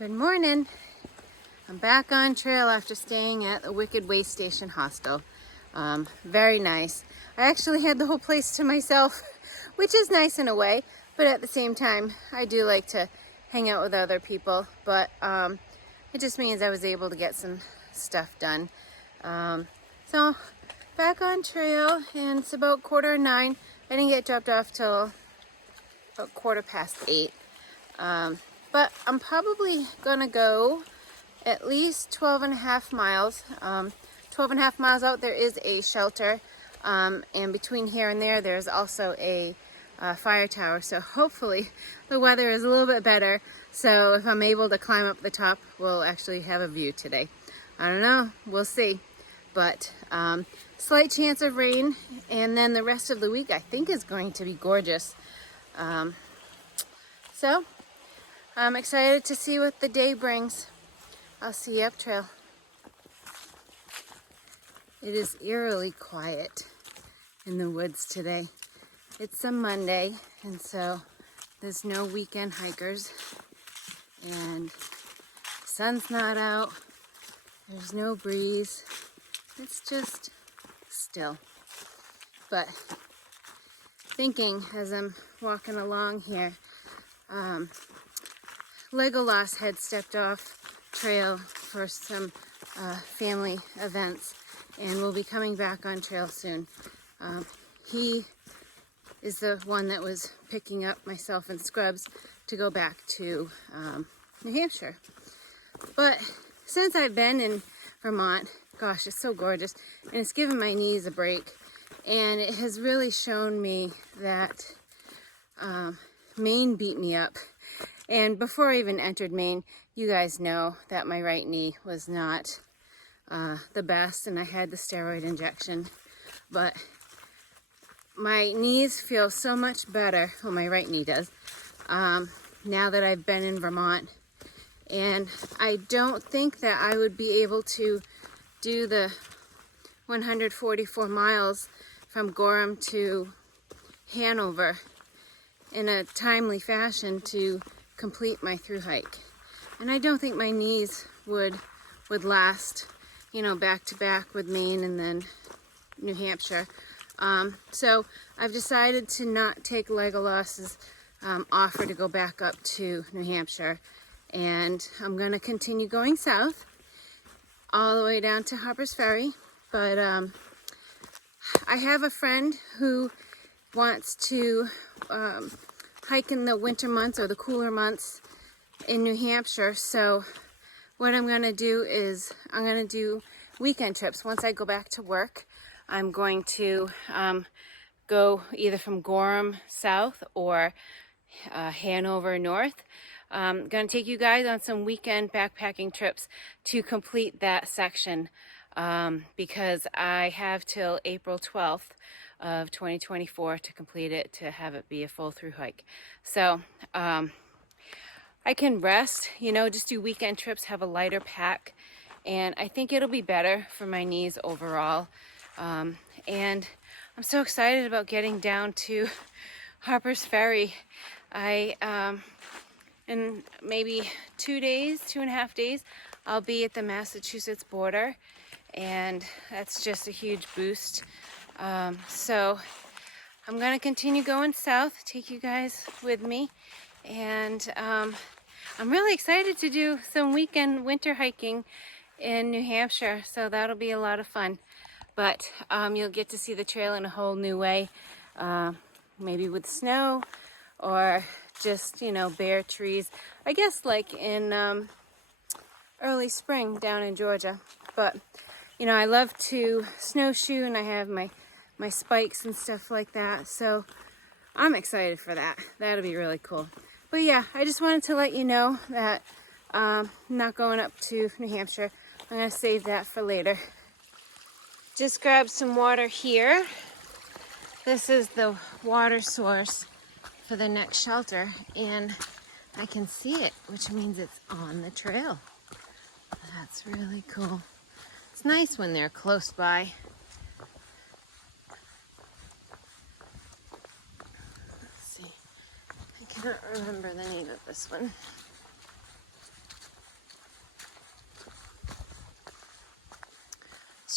Good morning. I'm back on trail after staying at the Wicked Way Station Hostel. Very nice. I actually had the whole place to myself, which is nice in a way, but at the same time, I do like to hang out with other people, but it just means I was able to get some stuff done. So back on trail, and it's about 9:15. I didn't get dropped off till about 8:15. But I'm probably gonna go at least 12 and a half miles. 12 and a half miles out there is a shelter, and between here and there there's also a fire tower, so hopefully the weather is a little bit better, so if I'm able to climb up the top we'll actually have a view today. I don't know, we'll see, but slight chance of rain, and then the rest of the week I think is going to be gorgeous. So I'm excited to see what the day brings. I'll see you up trail. It is eerily quiet in the woods today. It's a Monday, and so there's no weekend hikers, and the sun's not out. There's no breeze. It's just still. But thinking as I'm walking along here, Legolas had stepped off trail for some family events and will be coming back on trail soon. He is the one that was picking up myself and Scrubs to go back to New Hampshire. But since I've been in Vermont, gosh, it's so gorgeous, and it's given my knees a break, and it has really shown me that Maine beat me up. And before I even entered Maine, you guys know that my right knee was not the best, and I had the steroid injection. But my knees feel so much better, well, my right knee does, now that I've been in Vermont. And I don't think that I would be able to do the 144 miles from Gorham to Hanover in a timely fashion to complete my through hike. And I don't think my knees would last, you know, back to back with Maine and then New Hampshire. So I've decided to not take Legolas's offer to go back up to New Hampshire, and I'm going to continue going south all the way down to Harper's Ferry. But I have a friend who wants to hike in the winter months or the cooler months in New Hampshire. So what I'm going to do is I'm going to do weekend trips. Once I go back to work, I'm going to go either from Gorham south or Hanover north. I'm going to take you guys on some weekend backpacking trips to complete that section, because I have till April 12th of 2024 to complete it, to have it be a full through hike. So I can rest, you know, just do weekend trips, have a lighter pack, and I think it'll be better for my knees overall. And I'm so excited about getting down to Harper's Ferry. In maybe 2.5 days, I'll be at the Massachusetts border, and that's just a huge boost. So I'm going to continue going south, take you guys with me, and I'm really excited to do some weekend winter hiking in New Hampshire, so that'll be a lot of fun. But you'll get to see the trail in a whole new way, maybe with snow or just, you know, bare trees, I guess like in early spring down in Georgia. But you know, I love to snowshoe, and I have my spikes and stuff like that, so I'm excited for that. That'll be really cool. But yeah, I just wanted to let you know that I'm not going up to New Hampshire. I'm going to save that for later. Just grabbed some water here. This is the water source for the next shelter, and I can see it, which means it's on the trail. That's really cool. It's nice when they're close by. Let's see. I cannot remember the name of this one.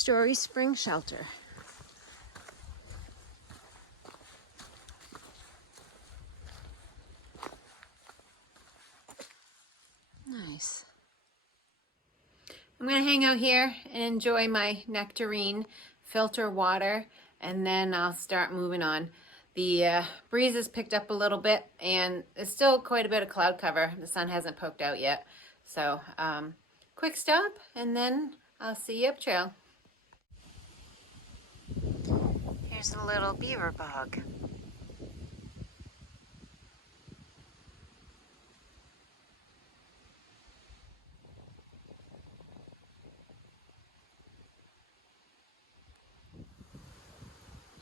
2-story spring shelter. Nice. I'm going to hang out here and enjoy my nectarine filter water, and then I'll start moving on. The breeze has picked up a little bit, and it's still quite a bit of cloud cover. The sun hasn't poked out yet. So quick stop, and then I'll see you up trail. Here's a little beaver bog.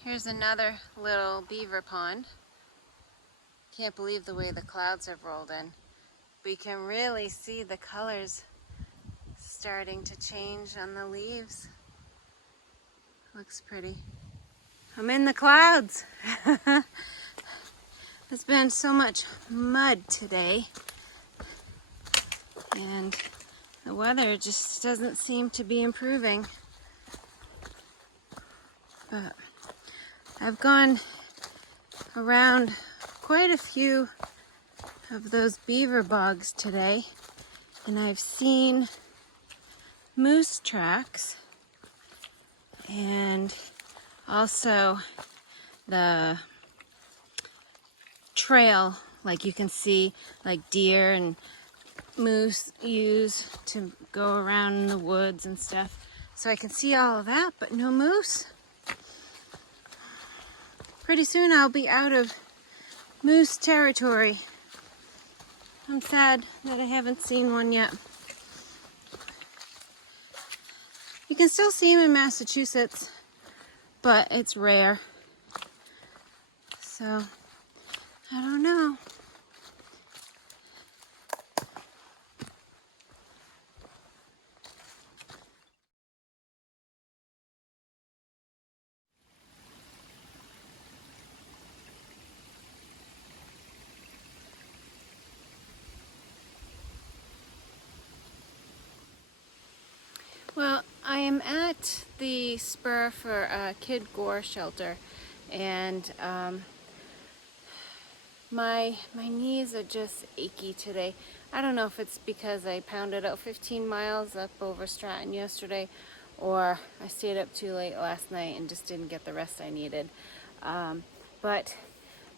Here's another little beaver pond. Can't believe the way the clouds have rolled in. We can really see the colors starting to change on the leaves. Looks pretty. I'm in the clouds. There's been so much mud today, and the weather just doesn't seem to be improving. But I've gone around quite a few of those beaver bogs today, and I've seen moose tracks and also the trail, like you can see like deer and moose use to go around in the woods and stuff. So I can see all of that, but no moose. Pretty soon I'll be out of moose territory. I'm sad that I haven't seen one yet. You can still see them in Massachusetts, but it's rare. So, I don't know. Well, I am at the spur for a kid gore shelter, and my knees are just achy today. I don't know if it's because I pounded out 15 miles up over Stratton yesterday, or I stayed up too late last night and just didn't get the rest I needed. But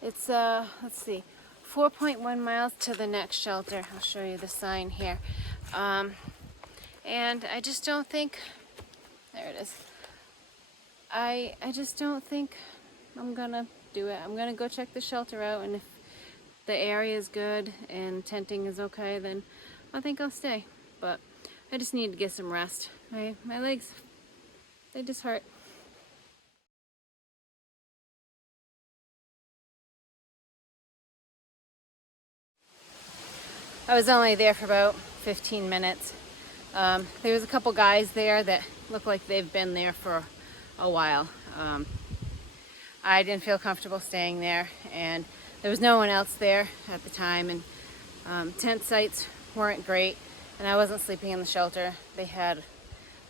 it's, let's see, 4.1 miles to the next shelter. I'll show you the sign here. And I just don't think, there it is. I just don't think I'm gonna do it. I'm gonna go check the shelter out, and if the area is good and tenting is okay, then I think I'll stay. But I just need to get some rest. My legs, they just hurt. I was only there for about 15 minutes. There was a couple guys there that look like they've been there for a while. I didn't feel comfortable staying there, and there was no one else there at the time, and tent sites weren't great, and I wasn't sleeping in the shelter. They had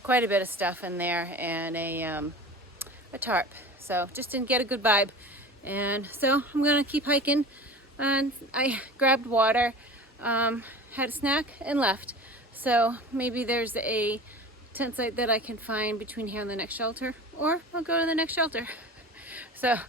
quite a bit of stuff in there and a tarp, so just didn't get a good vibe. And so I'm gonna keep hiking, and I grabbed water, had a snack, and left. So maybe there's a tent site that I can find between here and the next shelter, or I'll go to the next shelter. So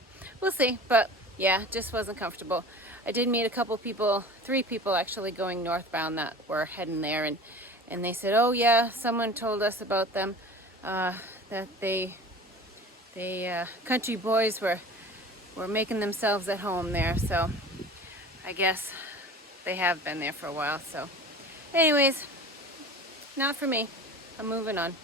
we'll see, but yeah, just wasn't comfortable. I did meet a couple people, 3 people actually going northbound that were heading there, and they said, oh yeah, someone told us about them, that they country boys were making themselves at home there. So I guess they have been there for a while. So anyways, not for me. I'm moving on.